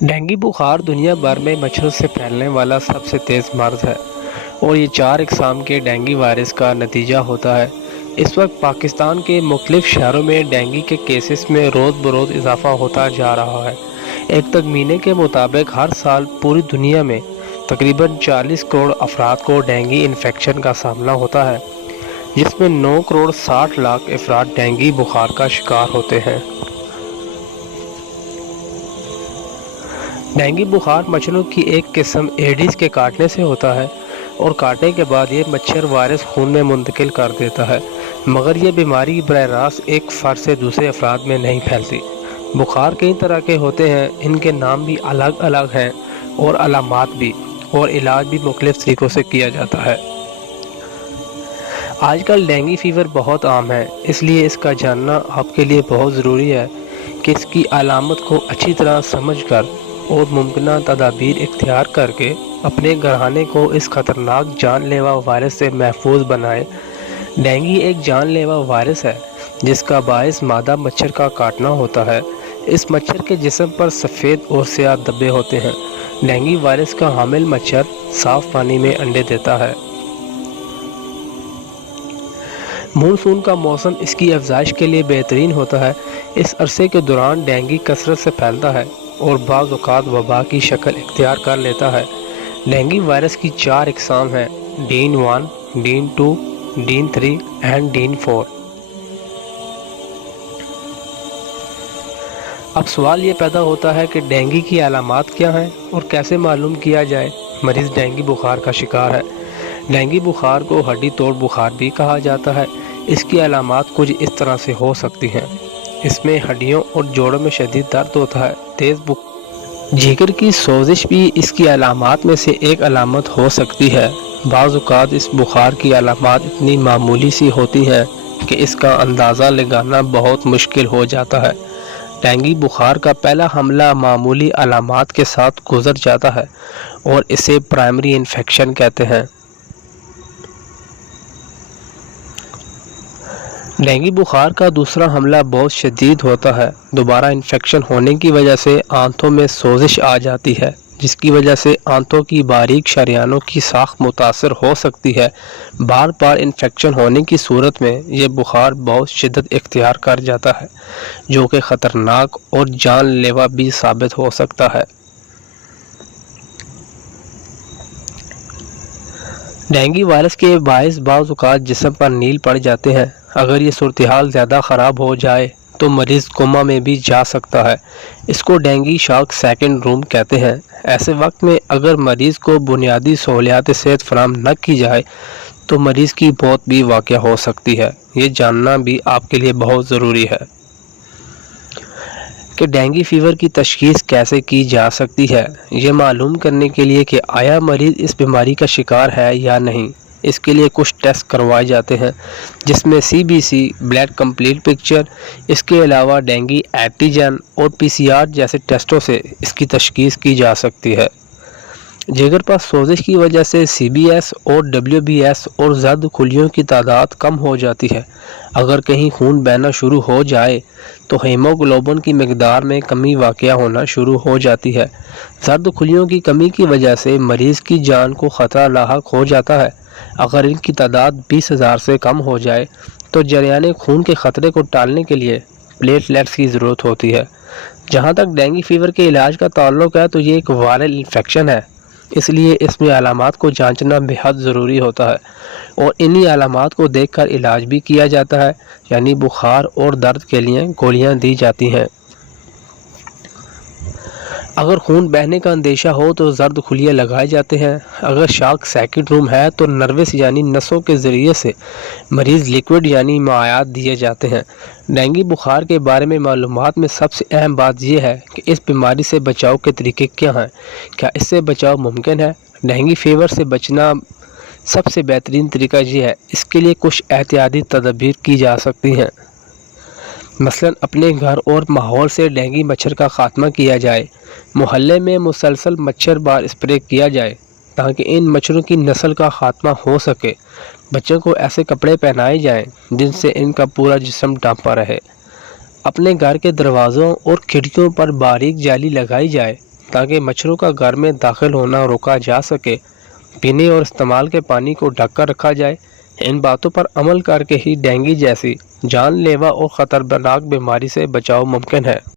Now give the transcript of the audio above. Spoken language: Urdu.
ڈینگی بخار دنیا بھر میں مچھروں سے پھیلنے والا سب سے تیز مرض ہے اور یہ 4 اقسام کے ڈینگی وائرس کا نتیجہ ہوتا ہے۔ اس وقت پاکستان کے مختلف شہروں میں ڈینگی کے کیسز میں روز بروز اضافہ ہوتا جا رہا ہے۔ ایک تخمینے کے مطابق ہر سال پوری دنیا میں تقریباً 40 کروڑ افراد کو ڈینگی انفیکشن کا سامنا ہوتا ہے، جس میں 9 کروڑ 60 لاکھ افراد ڈینگی بخار کا شکار ہوتے ہیں۔ ڈینگی بخار مچھروں کی ایک قسم ایڈز کے کاٹنے سے ہوتا ہے اور کاٹنے کے بعد یہ مچھر وائرس خون میں منتقل کر دیتا ہے، مگر یہ بیماری براہ راست ایک فرد سے دوسرے افراد میں نہیں پھیلتی۔ بخار کئی طرح کے ہوتے ہیں، ان کے نام بھی الگ الگ ہیں اور علامات بھی، اور علاج بھی مختلف طریقوں سے کیا جاتا ہے۔ آج کل ڈینگی فیور بہت عام ہے، اس لیے اس کا جاننا آپ کے لیے بہت ضروری ہے کہ اس کی علامت کو اچھی طرح سمجھ کر اور ممکنہ تدابیر اختیار کر کے اپنے گھرانے کو اس خطرناک جان لیوا وائرس سے محفوظ بنائیں۔ ڈینگی ایک جان لیوا وائرس ہے جس کا باعث مادہ مچھر کا کاٹنا ہوتا ہے۔ اس مچھر کے جسم پر سفید اور سیاہ دھبے ہوتے ہیں۔ ڈینگی وائرس کا حامل مچھر صاف پانی میں انڈے دیتا ہے۔ مونسون کا موسم اس کی افزائش کے لیے بہترین ہوتا ہے۔ اس عرصے کے دوران ڈینگی کثرت سے پھیلتا ہے اور بعض اوقات وبا کی شکل اختیار کر لیتا ہے۔ ڈینگی وائرس کی 4 اقسام ہیں: ڈین 1، ڈین 2، ڈین 3 اینڈ ڈین 4۔ اب سوال یہ پیدا ہوتا ہے کہ ڈینگی کی علامات کیا ہیں اور کیسے معلوم کیا جائے مریض ڈینگی بخار کا شکار ہے۔ ڈینگی بخار کو ہڈی توڑ بخار بھی کہا جاتا ہے۔ اس کی علامات کچھ اس طرح سے ہو سکتی ہیں: اس میں ہڈیوں اور جوڑوں میں شدید درد ہوتا ہے، تیز جگر کی سوزش بھی اس کی علامات میں سے ایک علامت ہو سکتی ہے۔ بعض اوقات اس بخار کی علامات اتنی معمولی سی ہوتی ہیں کہ اس کا اندازہ لگانا بہت مشکل ہو جاتا ہے۔ ڈینگی بخار کا پہلا حملہ معمولی علامات کے ساتھ گزر جاتا ہے اور اسے پرائمری انفیکشن کہتے ہیں۔ ڈینگی بخار کا دوسرا حملہ بہت شدید ہوتا ہے۔ دوبارہ انفیکشن ہونے کی وجہ سے آنتوں میں سوزش آ جاتی ہے، جس کی وجہ سے آنتوں کی باریک شریانوں کی ساخت متاثر ہو سکتی ہے۔ بار بار انفیکشن ہونے کی صورت میں یہ بخار بہت شدت اختیار کر جاتا ہے، جو کہ خطرناک اور جان لیوا بھی ثابت ہو سکتا ہے۔ ڈینگی وائرس کے باعث بعض اوقات جسم پر نیل پڑ جاتے ہیں۔ اگر یہ صورتحال زیادہ خراب ہو جائے تو مریض کوما میں بھی جا سکتا ہے۔ اس کو ڈینگی شاک سیکنڈ روم کہتے ہیں۔ ایسے وقت میں اگر مریض کو بنیادی سہولیات صحت فراہم نہ کی جائے تو مریض کی موت بھی واقع ہو سکتی ہے۔ یہ جاننا بھی آپ کے لیے بہت ضروری ہے کہ ڈینگی فیور کی تشخیص کیسے کی جا سکتی ہے۔ یہ معلوم کرنے کے لیے کہ آیا مریض اس بیماری کا شکار ہے یا نہیں، اس کے لیے کچھ ٹیسٹ کروائے جاتے ہیں، جس میں CBC بلڈ کمپلیٹ پکچر، اس کے علاوہ ڈینگی اینٹیجن اور PCR جیسے ٹیسٹوں سے اس کی تشخیص کی جا سکتی ہے۔ جگر پر سوزش کی وجہ سے CBS اور WBS اور زرد خلیوں کی تعداد کم ہو جاتی ہے۔ اگر کہیں خون بہنا شروع ہو جائے تو ہیموگلوبن کی مقدار میں کمی واقع ہونا شروع ہو جاتی ہے۔ زرد خلیوں کی کمی کی وجہ سے مریض کی جان کو خطرہ لاحق ہو جاتا ہے۔ اگر ان کی تعداد 20,000 سے کم ہو جائے تو جریان خون کے خطرے کو ٹالنے کے لیے پلیٹلیٹس کی ضرورت ہوتی ہے۔ جہاں تک ڈینگی فیور کے علاج کا تعلق ہے تو یہ ایک وائرل انفیکشن ہے، اس لیے اس میں علامات کو جانچنا بہت ضروری ہوتا ہے اور انہی علامات کو دیکھ کر علاج بھی کیا جاتا ہے، یعنی بخار اور درد کے لیے گولیاں دی جاتی ہیں۔ اگر خون بہنے کا اندیشہ ہو تو زرد خلیے لگائے جاتے ہیں۔ اگر شاک سیکنڈ روم ہے تو نروس یعنی نسوں کے ذریعے سے مریض لیکوڈ یعنی مائعات دیے جاتے ہیں۔ ڈینگی بخار کے بارے میں معلومات میں سب سے اہم بات یہ ہے کہ اس بیماری سے بچاؤ کے طریقے کیا ہیں۔ کیا اس سے بچاؤ ممکن ہے؟ ڈینگی فیور سے بچنا سب سے بہترین طریقہ یہ ہے، اس کے لیے کچھ احتیاطی تدابیر کی جا سکتی ہیں۔ مثلاً اپنے گھر اور ماحول سے ڈینگی مچھر کا خاتمہ کیا جائے۔ محلے میں مسلسل مچھر بار اسپرے کیا جائے تاکہ ان مچھروں کی نسل کا خاتمہ ہو سکے۔ بچوں کو ایسے کپڑے پہنائے جائیں جن سے ان کا پورا جسم ڈھانپا رہے۔ اپنے گھر کے دروازوں اور کھڑکیوں پر باریک جالی لگائی جائے تاکہ مچھروں کا گھر میں داخل ہونا روکا جا سکے۔ پینے اور استعمال کے پانی کو ڈھک کر رکھا جائے۔ ان باتوں پر عمل کر کے ہی ڈینگی جیسی جان لیوا اور خطرناک بیماری سے بچاؤ ممکن ہے۔